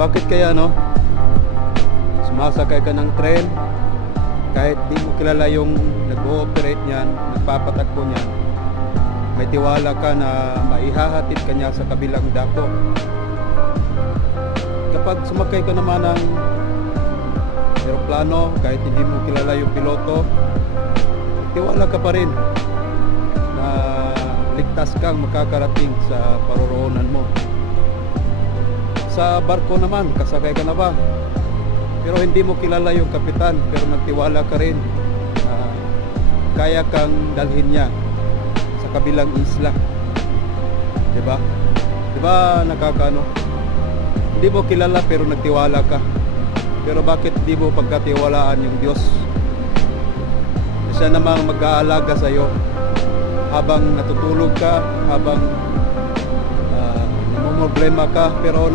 Bakit kaya no? Sumasakay ka ng tren, kahit di mo kilala yung nag-ooperate niyan, nagpapatakbo niyan, may tiwala ka na maihahatid ka niya sa kabilang dako. Kapag sumakay ka naman ng eroplano, kahit hindi mo kilala yung piloto, tiwala ka pa rin na ligtas kang makakarating sa paroroonan mo. Sa barko naman, kasakay ka na ba? Pero hindi mo kilala yung kapitan, pero nagtiwala ka rin na kaya kang dalhin niya sa kabilang isla. Diba? Diba nakakaano? Hindi mo kilala pero nagtiwala ka. Pero bakit di mo pagkatiwalaan yung Diyos? Siya namang mag-aalaga sa iyo habang natutulog ka, habang namumroblema ka, pero